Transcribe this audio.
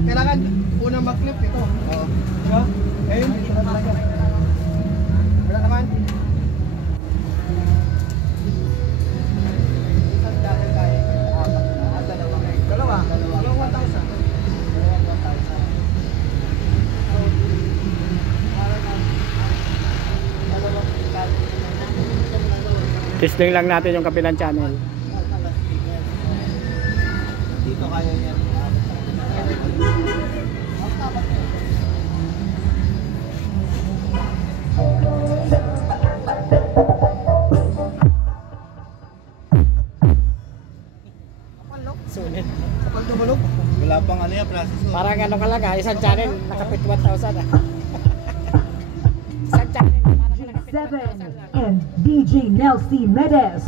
Kailangan unang mag-clip ito. Oo. Diba? Ngayon, wala talaga. Wala naman. Isang dahil kaya. Dalawa. Dalawang 1,000. Testing lang natin yung kapilang channel. Dito kaya niya. Sunit. Kapag dumulog, wala pang ano yan, processor. Parang ano ka lang isang channel, nakapit 1,000 Isang channel, parang nakapit 1,000 and DJ Nelson Medes.